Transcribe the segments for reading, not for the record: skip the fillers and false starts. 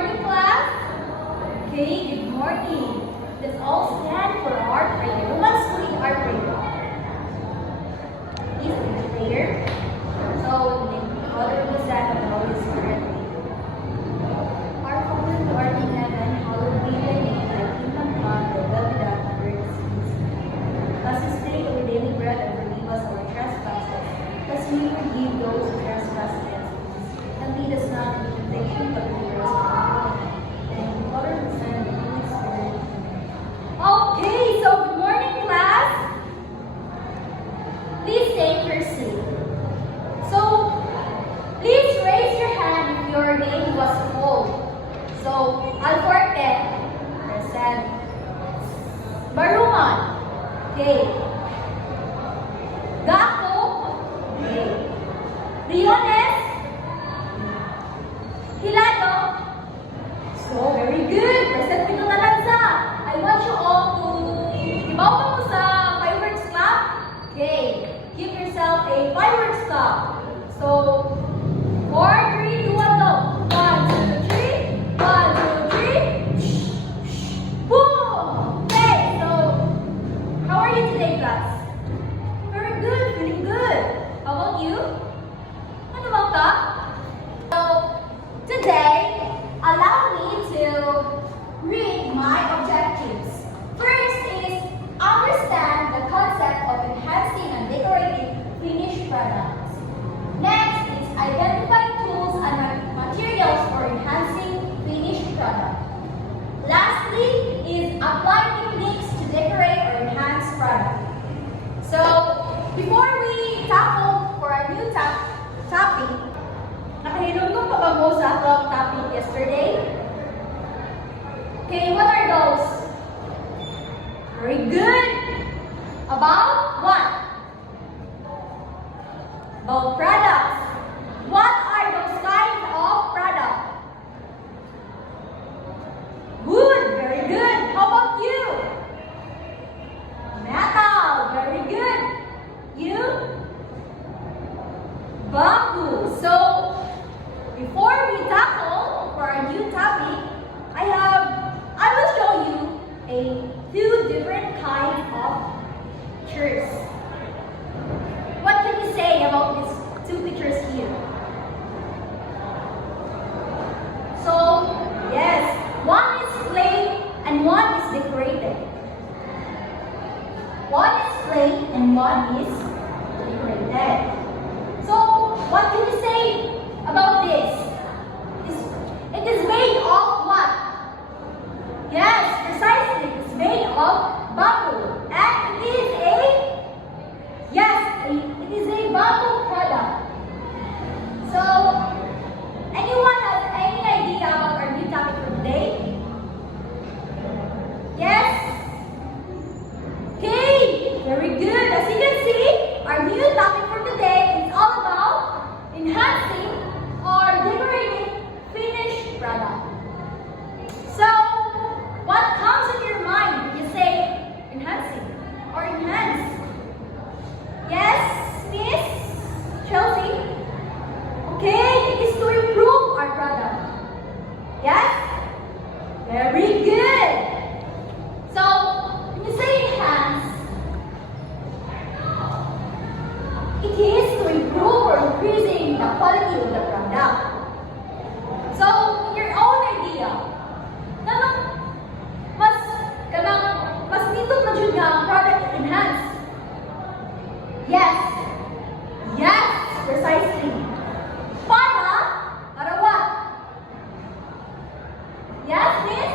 morning, class. Okay, good morning. Let's all stand for our prayer. Who wants to lead our prayer? Please lead the prayer. So, in the Father, the Son, and the Holy Spirit. Our Father who art in heaven, hallowed be thy name. Thy kingdom come, thy will be done on earth as it is in heaven. Thus this day our daily bread, and forgive us our trespasses, as we forgive those who trespass against us. And lead us not into temptation, but deliver us from evil. And in the Father, the Son, and the Holy Spirit. Okay, so good morning, class. Please take your seat. So, please raise your hand if your name was called. So, Alforte, present. Baruman, okay. Gaco, okay. Riones, Hilado. So, very good. Present Pino Talanza. I want you all to ibaw mo sa fireworks clap. Okay. Give yourself a fireworks clap. So, 4, 3, 2, 1, go. 1, 2, 3. 1, 2, 3. Boom! Okay, so, how are you today, class? Very good. Feeling good. How about you? Ano bang ka? So, today, allow me to read my objectives. First is understand the concept of enhancing and decorating finished products. Next is identify tools and materials for enhancing finished product. Lastly is apply techniques to decorate or enhance product. So, before we tackle for our new topic, nakahilong pa ba mo sa atong topic yesterday? Okay, what are those? Very good. About what? About products. What are those kinds of products? Good, very good. How about you? Metal, very good. You? Bamboo. So, before we tackle for our new topic, I will show you two different kinds of chairs. What can you say about these two pictures here? So, yes, one is plain and one is decorated. One is plain and one is decorated. So, what can you say about this? It is made of what? Yes, precisely. It's made of bamboo. And it is a bamboo product. So, anyone has any idea about our new topic for today? Yes? Okay, very good. As you can see, our new topic for today is all about enhancing or decorating finished product. So, what comes in your mind when you say enhancing or enhance? Yes, Miss Chelsea? Okay, it is to improve our product. Yes? Very good. So, when you say enhance, it is to improve or increasing the quality of the product. So, in your own idea, mas dito na dyan nga ang product enhance. Yes. Yes, precisely. Para what? Yes, miss?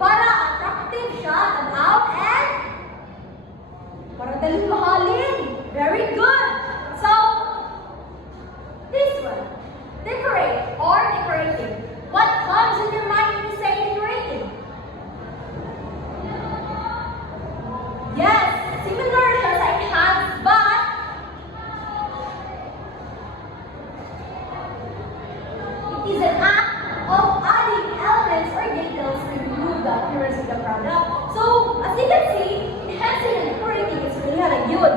Para attractive siya, out and para daling mahalin. Very good. So, this one, decorate or decorating. What comes in your mind when you say decorating? Yes, similar siya sa enhance, but it is an act of adding elements or details to improve the appearance of the product. So, as you can see, enhancing and decorating is really halag yun.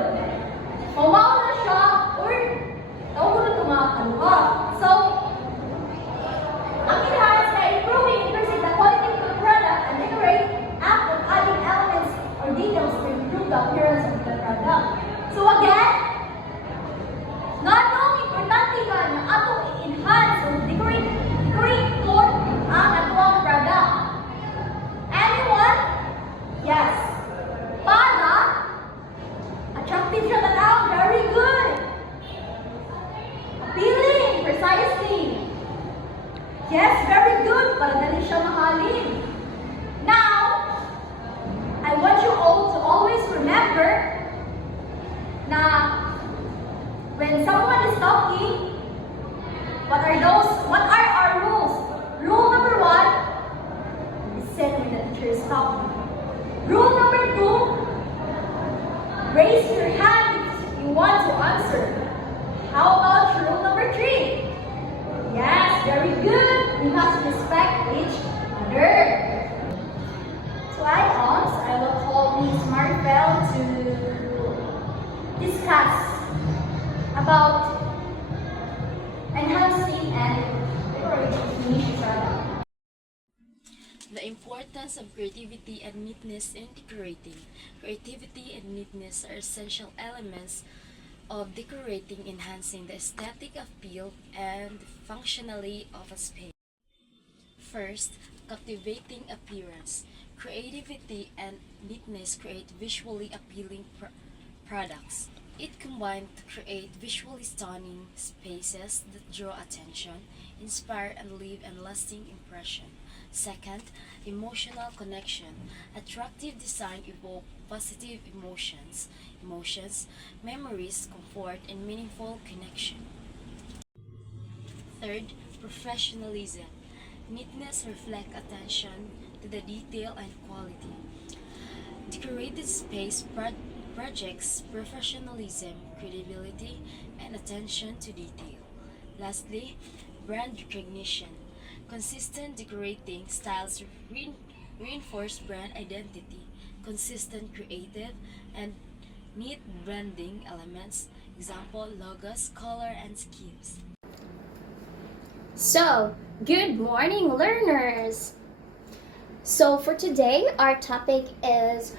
Mawaw na siya or tawag ko na ito mga kaluha. So, ang enhance Yes, very good. Para dali siya mahalin. Now, I want you all to always remember na when someone is talking, what are our rules? Rule number 1 is sit when the teacher is talking. Rule number 2, raise your hand if you want to answer. How about rule number 3? Yes, very good. We must respect each other. To add on, I will call Ms. Maribel to discuss about enhancing and decorating niche product. The importance of creativity and neatness in decorating. Creativity and neatness are essential elements of decorating, enhancing the aesthetic appeal and functionality of a space. First, captivating appearance. Creativity and neatness create visually appealing products. It combines to create visually stunning spaces that draw attention, inspire, and leave a lasting impression. Second, emotional connection. Attractive design evoke positive emotions, memories, comfort, and meaningful connection. Third, professionalism. Neatness reflects attention to the detail and quality. Decorated space projects professionalism, credibility, and attention to detail. Lastly, brand recognition. Consistent decorating styles reinforce brand identity. Consistent creative and neat branding elements, example logos, color, and schemes. So, good morning, learners! So, for today, our topic is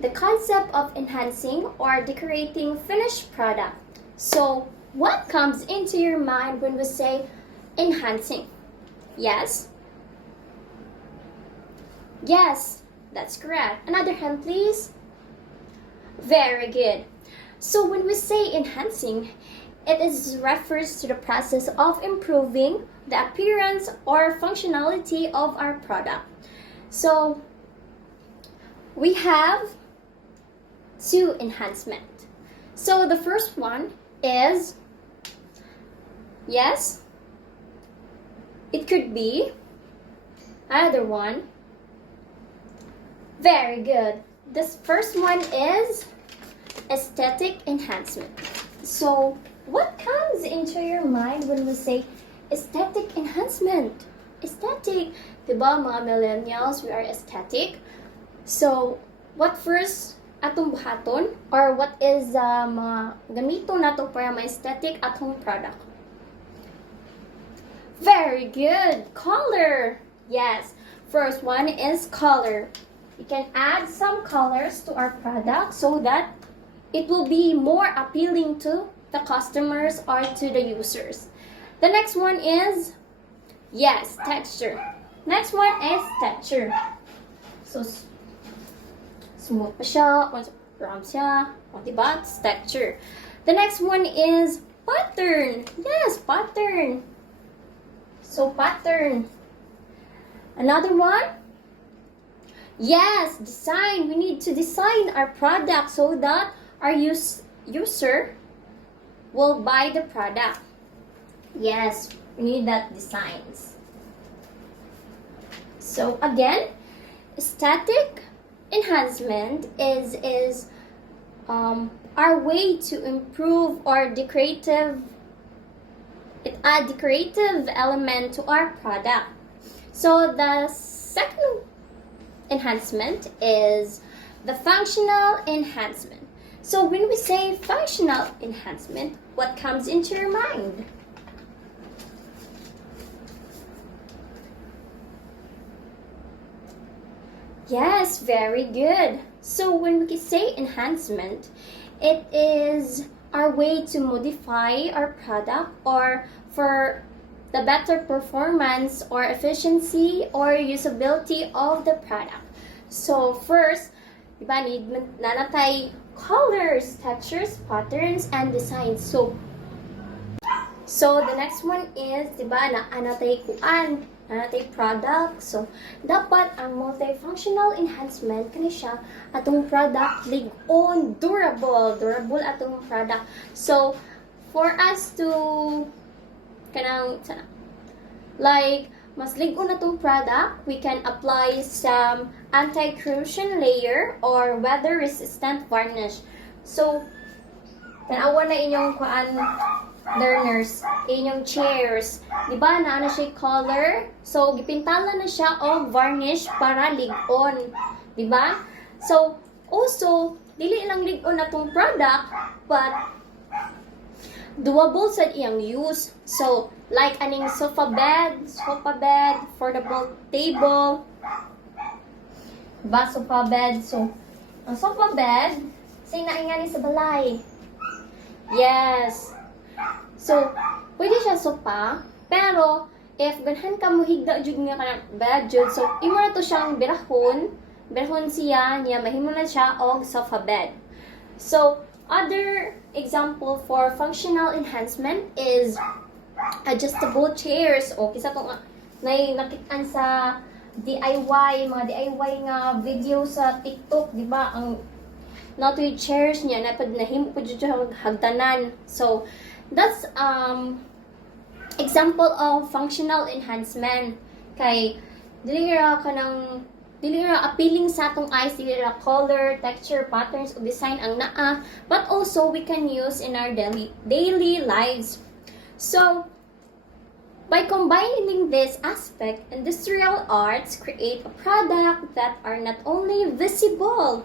the concept of enhancing or decorating finished product. So, what comes into your mind when we say enhancing? Yes? Yes, that's correct. Another hand, please. Very good. So, when we say enhancing, it refers to the process of improving the appearance or functionality of our product. So, we have two enhancements. So, the first one is, yes, it could be another one. Very good. This first one is aesthetic enhancement. So, what comes into your mind when we say aesthetic enhancement? Aesthetic. Diba, mga millennials, we are aesthetic. So, what first atong buhaton? Or what is mga gamito nato para ma-aesthetic atong product? Very good. Color. Yes. First one is color. We can add some colors to our product so that it will be more appealing to the customers or to the users. The next one is, yes, texture. Next one is texture. So, smooth pa siya, round siya, o diba? It's texture. The next one is pattern. Yes, pattern. So, pattern. Another one? Yes, design. We need to design our product so that our user will buy the product. Yes, we need that designs. So again, aesthetic enhancement is our way to improve or decorative element to our product. So the second enhancement is the functional enhancement. So when we say functional enhancement, what comes into your mind? Yes, very good. So when we say enhancement, it is our way to modify our product or for the better performance or efficiency or usability of the product. So first, diba, need na natay colors, textures, patterns, and designs. So the next one is, diba, na anatay kuan, na natay product. So, dapat ang multifunctional enhancement kani siya atong product lig-on durable atong product. So, for us to kanang like mas lig-on atong product, we can apply some anti-corrosion layer or weather resistant varnish. So, tanawa na inyong kuan learners, inyong chairs. Di ba na siya color? So, gipintala na siya og varnish para lig-on. Di ba? So, also, dili lang lig-on atong product, but doable sa iyang use. So, like aning sofa bed, foldable table, ba sofa bed. So, ang sofa bed, say naingani sa balay. Yes. So, pwede siya sopa, pero if ganhan ka mo higda jud nga kana bed jud, so imo na to siyang birahon siya niya mahimo na siya og sofa bed. So, other example for functional enhancement is adjustable chairs o kisa to nga nakitaan sa DIY, mga DIY nga video sa TikTok, di ba? Ang natuloy chairs niya napad nahimo pud jud siya hagtanan. So, that's example of functional enhancement kay dili ra appealing sa atong eyes, dili ra color, texture, patterns o design ang naa, but also we can use in our daily lives. So by combining this aspect, industrial arts create a product that are not only visible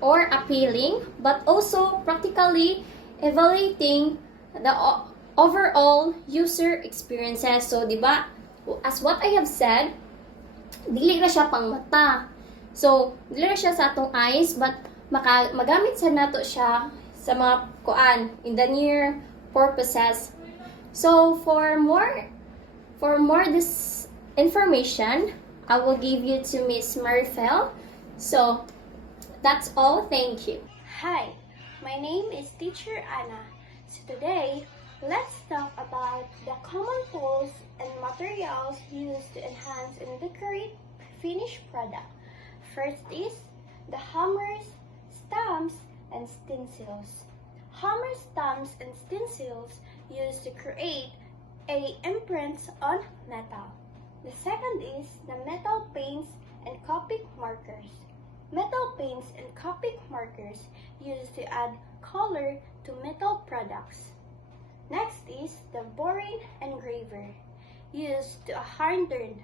or appealing, but also practically evaluating the overall user experiences. So, di ba, as what I have said, dili na siya pang mata. So, dili na siya sa atong eyes, but magamit sa nato siya sa mga kuan in the near purposes. So, for more this information, I will give you to Miss Marifel. So, that's all. Thank you. Hi, my name is Teacher Anna. So today, let's talk about the common tools and materials used to enhance and decorate finished product. First is the hammers, stamps, and stencils. Hammer, stamps, and stencils used to create imprints on metal. The second is the metal paints and Copic markers. Metal paints and Copic markers used to add color to metal products. Next is the boring engraver, used to a hardened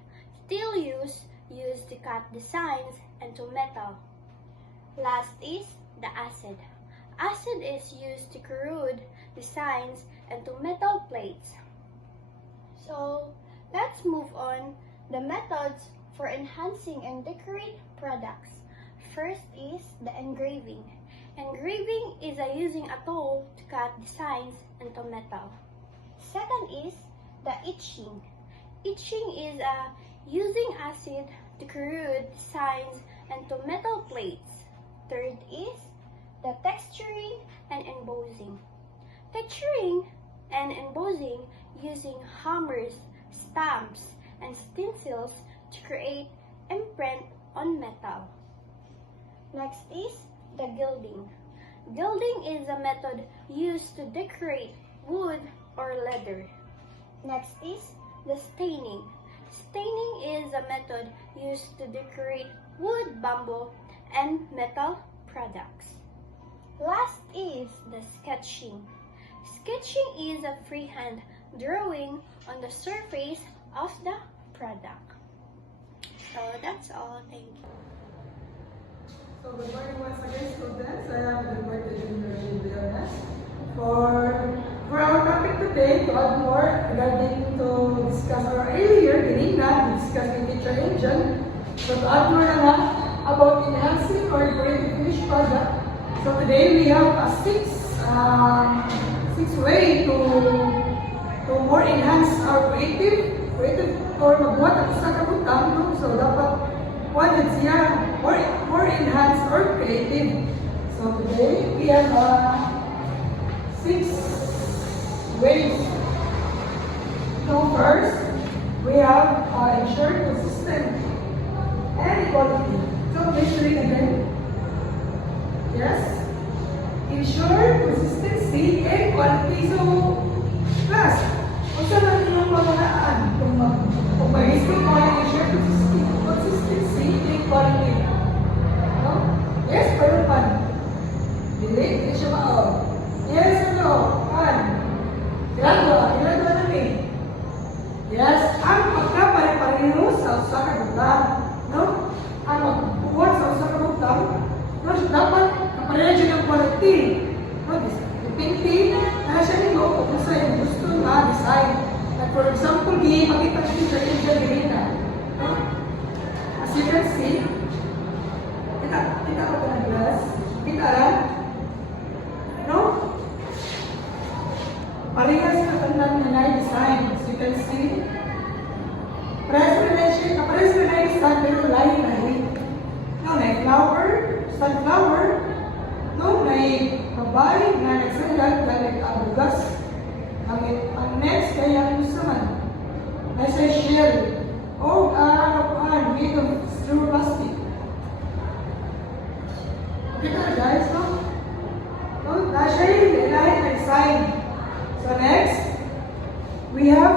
steel used to cut designs into metal. Last is the acid. Acid is used to corrode designs into metal plates. So, let's move on the methods for enhancing and decorate products. First is the engraving. Engraving is using a tool to cut designs into metal. Second is the etching. Etching is using acid to corrode designs into metal plates. Third is the texturing and embossing. Texturing and embossing using hammers, stamps, and stencils to create imprint on metal. Next is the gilding. Gilding is a method used to decorate wood or leather. Next is the staining. Staining is a method used to decorate wood, bamboo, and metal products. Last is the sketching. Sketching is a freehand drawing on the surface of the product. So that's all. Thank you. So good morning once again, students. I am the birthday Generation Leonas. For our topic today, to add more regarding to discuss our earlier, we discussed with Teacher Angel. So to add more about enhancing or creating finished product. So today we have a six way to more enhance our creative or magbuhat ang isa ka butang, no? So dapat one is more enhanced or creative. So today we have 6 ways. So first, we we have ensure consistent and equality. So please read again. Yes. Ensure consistency and quality. So, class, kung saan natin yung pamalaan? Kung mag-isip mo yung ensure consistency and quality. No? Yes, pero pan. Hindi siya mao. Yes, ano? Pan. Ginagawa namin. Yes, ang pagkapare-pareho sa usa ka butang, no? Ang magbubuhat sa usa ka butang, no, dapat kapareho siya ng quality. No, depende na siya nito kung sa yung gusto na design. Like for example, makita niyo sa Angel Garena. No? As you can see, kita ko ito ng glass. Kita lang. No? Parehas na tandaan na design. As you can see, parehas na design pero lahi-lahi. No, may flower, sunflower, no, may babae na nagsalag na nag-abugas. Ang next kaya ano naman? May sa shell. O, made of straw plastic. Okay na guys, no? No, nasa yung lahi na design. So next, we have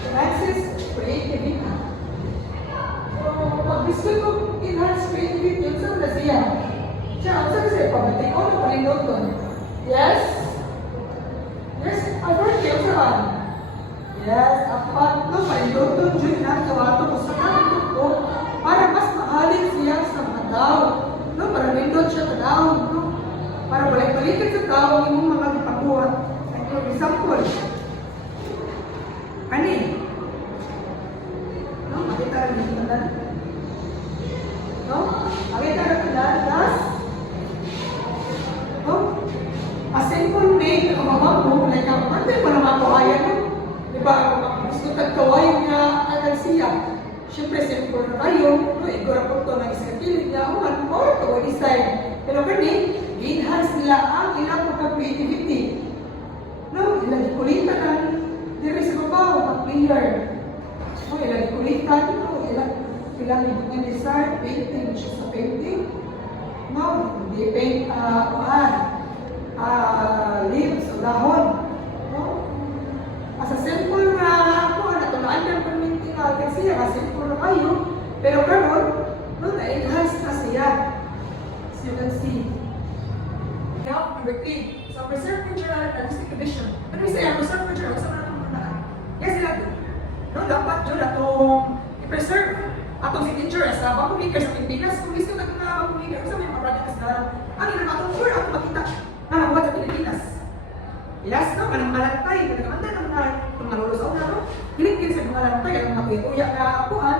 enhances creativity. So, pag gusto ko enhance creativity, yun saan na siya? Siya, saan siya? Pagdating ko na palindot doon. Yes? Yes, Albert, yun saan? Yes, apat no, palindot doon, dyan na, kawato ko sa kanto ko, para mas mahalin siya sa mga tao. No, para lindot siya sa tao, no? Para balik-balikan sa tao yung mga ipakuha. Like for example, ani? No, makita rin yung tanda. No? Makita rin tanda, das? No? A simple name na kumamamo, like ang pwede mo na makuhayan, no? Diba, kung gusto kagkawayan niya, agad siya. Siyempre, simple na kayo, no? Igura po ito ng isang kilid niya, or to design. Pero kani, enhance nila ang ilang pagka-creativity. No, ilang kulitan ang diri sa babaw, mag-clear. No, ilang kulitan, no, ilang design, painting, siya sa painting. No, di paint, leaves o dahon. No, as a simple na, natulaan ng perminting kasi, simple na kayo, pero karon, no, na-enhance na siya. As you can see. Now, number 3. So, preserve cultural and artistic tradition. Ano yung say, preserve cultural, sa mga naman. Yes, sila ito. No, dapat yun atong i-preserve atong signature sa pampublikar sa Pilipinas. Kung gusto natin na pampublikar, kasi may mga practices na ang ina atong tour atong makita na nabuhat sa Pilipinas. Yes, no, kanang malantay, kanang kamanda ng mga itong nalulusaw na, no? Hilig-hilig sa mga malantay, kanang mga kuya na apuhan,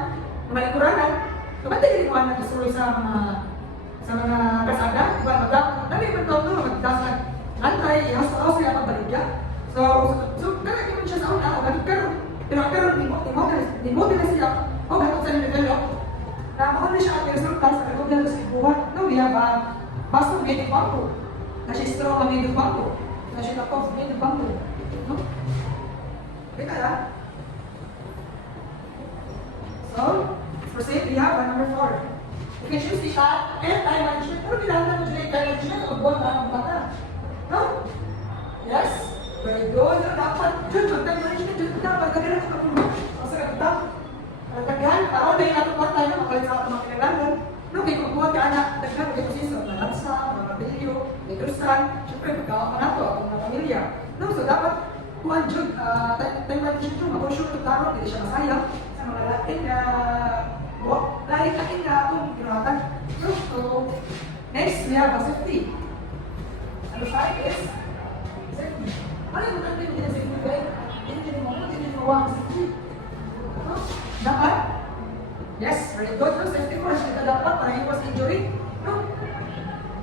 mga likuranan. Kamanda yung mga nagsuloy sa mga kasada, diba? Dami yung taon doon, magdasag, antay, house kaya pagbaligya. So, kaya naman siya sa una, magkaroon. Pero karoon, demote na siya, o ganun sa develop. Na makon na siya ang resulta sa katulad sa ibuhat. No, we have baso made of bamboo. Na siya straw made of bamboo. Na siya tapos made of bamboo. No? Kita ya? So, let's proceed. We have number 4. You can choose the shot and time management. Pero kailangan mo dyan time management na magbuwan na ang bata. No? Yes? Very good. No, dapat dyan, mag-time management dyan. Dapat kagana ka kung sa kagtang. Daghan, ako na yung natupad tayo na makalit sa ato mga kinailangan. No, kaya magbuwan ka anak, daghan, may kusisa, mga lansa, mga bilyo, may krusan. Siyempre, magkawa ka na ito, akong mga pamilya. No, so dapat kuhan dyan, time management dyan, mag-sure ito taro, hindi siya masayang sa mga laking lahat natin na itong ginawatan. So, next, we have safety. Number 5 is safety. Ano yung maganda yung safety ba? Hindi mo ang safety. Dapat? Yes, very good. No, safety first. Ito dapat para iwas injury. No?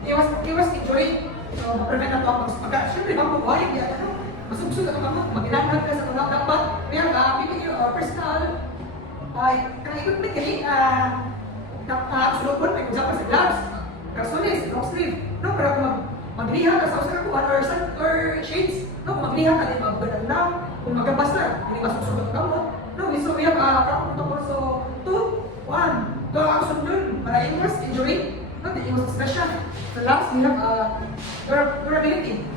Iwas injury. So, prevent na ito ako. Siyempre, magbubuhay. Masugsug ito ka mo. Mag-inagad ka sa mga dapat. We have PPE or personal. Kaya equipment kini, sulupon, may kusa pa sa gloves, karsones, long sleeve, no? Pero kung magliha ka sa usap or shades, no? Kung magliha ka, di magbanang kung magkabas na, hindi masusunod ka mo, we have protocol. So, 2, 1. Ito ang sundun. Para inverse injury. Not the inverse expression. The last, we have durability.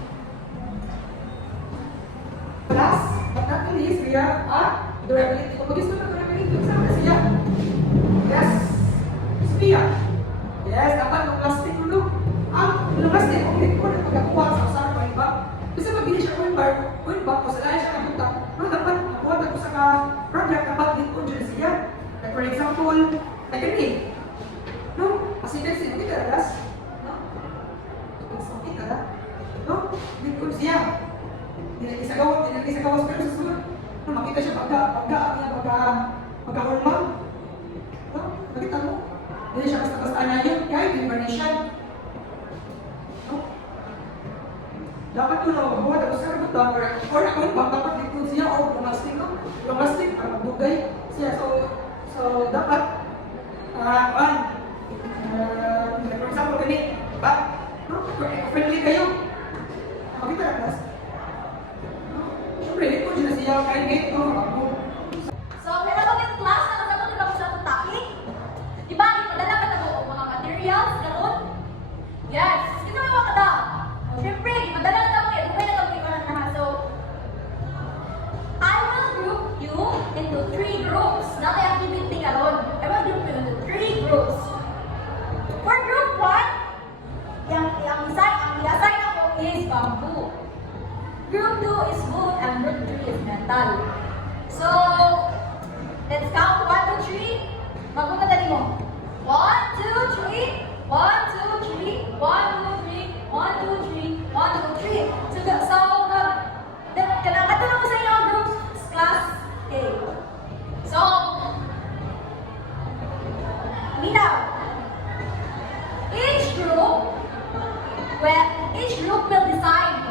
Last, but not the least, we have durability. Kung mag-gusto ng durability, saan na siya? Yes. Sophia. Yes, dapat yung plastic dulu. Yung plastic, kung hindi ko na pagkakuha sa usahan ko iba. Bisa mabili siya win bar, kung saan siya kapunta. No, dapat nakuha na ko sa project, dapat din po dyan siya. Like for example, like a name. No? Kasi next, hindi ka alas. No? Hindi ka na. No? Hindi ko siya. Dinagisa gawas pero sa sunod. No, makita siya pagka-hormon. No? Nakita mo? Hindi siya basta-basta na yun. Kahit incarnation. No? Dapat yun, buhat ako sa rabot or ako yung dapat dito siya o plastic, no? Yung plastic, para magbugay siya. So dapat, for example, ganit, no? Friendly kayo. Makita na class. Siyempre, hindi ko dyan siya kahit gate, no? So, pero bakit class na kasama ko sa itong topic? Diba, ipadala ka na mo mga materials, gano'n? Yes, sino may mga kada? Siyempre, ipadala na mo yan, umay na kami ko na. So, I will group you into 3 groups. Not the activity alone. I will group you into 3 groups. For group 1, ang i-assign ako is bamboo. Group 2 is wood and group 3 is metal. So, let's count 1, 2, 3. Magpunta tali mo. 1, 2, 3. 1, 2, 3. 1, 2, 3. 1, 2, 3. 1, 2, 3. So, kailangan mo sa inyo ang groups class A. So, Mina, each group will decide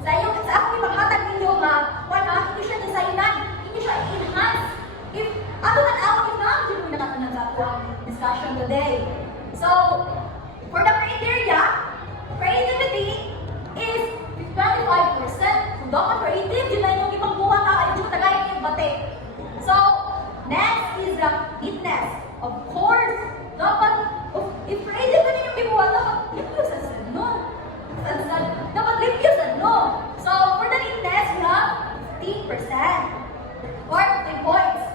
sa ako ipaghatag ninyo nga hindi siya designan, hindi siya enhance. If ato na if na hindi mo nakatanan sa ato discussion today. So, for the criteria, creativity is 25%. Kung dapat creative, yun na yung ipagbuhat ay yung tagay yung bate. So, next is the neatness. Of course, if creative ka ninyong bibuhat, dapat limpyos as no? Dapat limpyos as no? So, for the neatness, we have 15%. Or 15 points.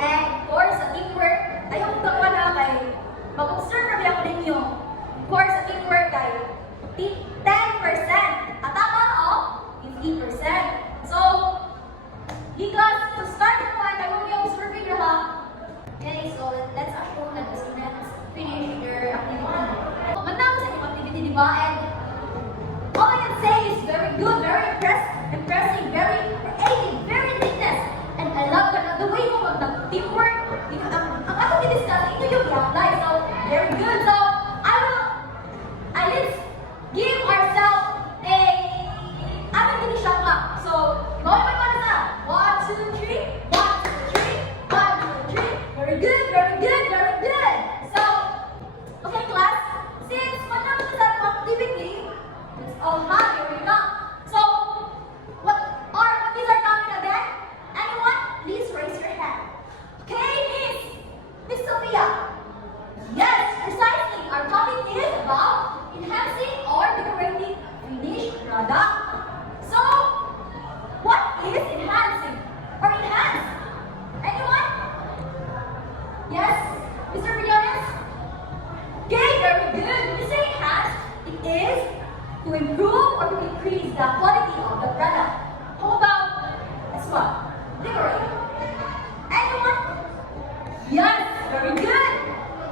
And of course, sa teamwork, ayong tawa na kay mag-observe kami ako ninyo. Of course, sa teamwork kay 10%. A total of 15%. So, because to start naman, I will be observing na ha. Okay, so let's assume that the students finish their activity. Maganda ko sa inyong activity, di ba? And all I can say is very good, very impressive, very creative, very neatness. And I love the way mo mag-teamwork. Ang atong i-discuss, ito yung i-apply. So, very good. So, let's give ourselves a atong siya clap. So, going back on na. 1, 2, 3. 1, 2, 3. 1, 2, 3. Very good, very good, very good. So, okay class, since manang sa activity, let's all have here we go. So, what is our topic again? Anyone? Please raise your hand. Okay, Miss Sophia. Yes, precisely. Our topic is about enhancing or decorating finished product. So, what is enhancing or enhance? Anyone? Yes, Mr. Briones? Okay, very good. When you say enhance, it is to improve or to increase the quality of the product. How about this one? Decorate. Anyone? Yes, very good.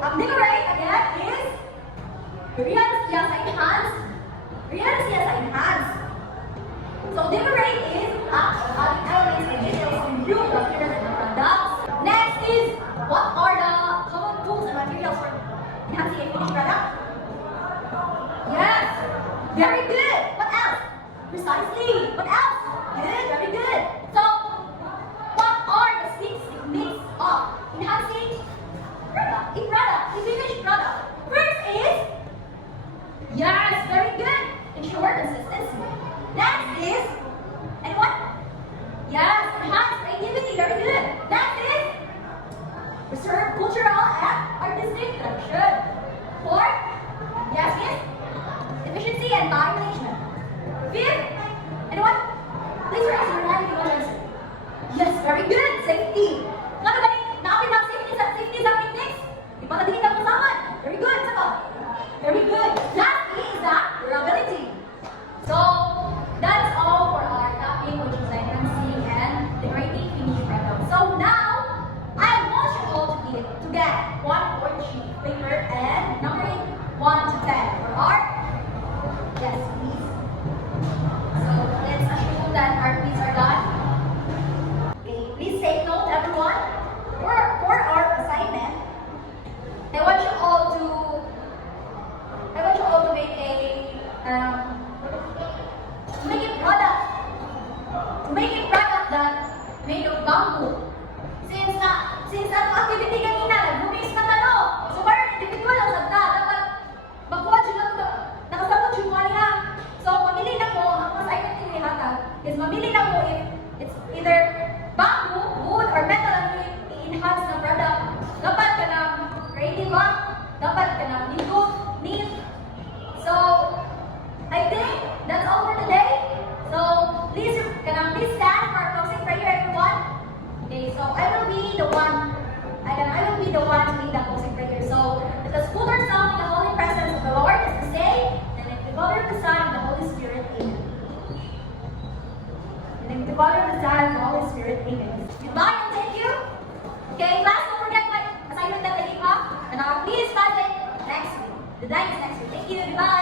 Decorate again is enhance. Enhance. So decorate is adding elements and details to improve the appearance of the products. Next is what are the common tools and materials for enhancing a finished product? Yes, very good. What else? Precisely. What else? Good, very good. So, what are the 6 techniques of enhancing a finished product? First is, yes, very good. Ensure consistency. Next is safety that we should. 4, yes, yes, efficiency and time management. 5th, anyone? Please raise your hand if you want to answer. Yes, very good, safety. Nga ba gani? Naapin na safety sa techniques. Di ba kadili ka masaman? Very good, saka. Very good. Lastly is the durability. So, that's all for our topic, which is enhancing and decorating finished product. So now, I want you all to get 1 sheet of paper and number it 1 to 10 for art. Yes, please. So let's assume that our quiz are done. Okay, please take note, everyone. For our assignment, I want you all to make a product that made of bamboo. Since ang activity kanina, nag-release na talo. So parang individual lang sabta. Dapat magkuha siya lang ito. Nakasabot siya mo niya. So mamili na mo, ang assignment ni Hatag is mamili na mo if it's either bamboo, wood, or metal ang i-enhance na product. Dapat ka na creative ba? Dapat ka na neat. So, I think that's all for today. So, please stand for our closing prayer, everyone. Okay, so I will be the one to lead the closing prayer. So, let us put ourselves in the holy presence of the Lord as we say, and in the Father, the Son, and the Holy Spirit, amen. And in the Father, the Son, and the Holy Spirit, amen. Goodbye and thank you. Okay, class, don't forget my assignment that I gave up. And please pass it next week. The day is next week. Thank you. Goodbye.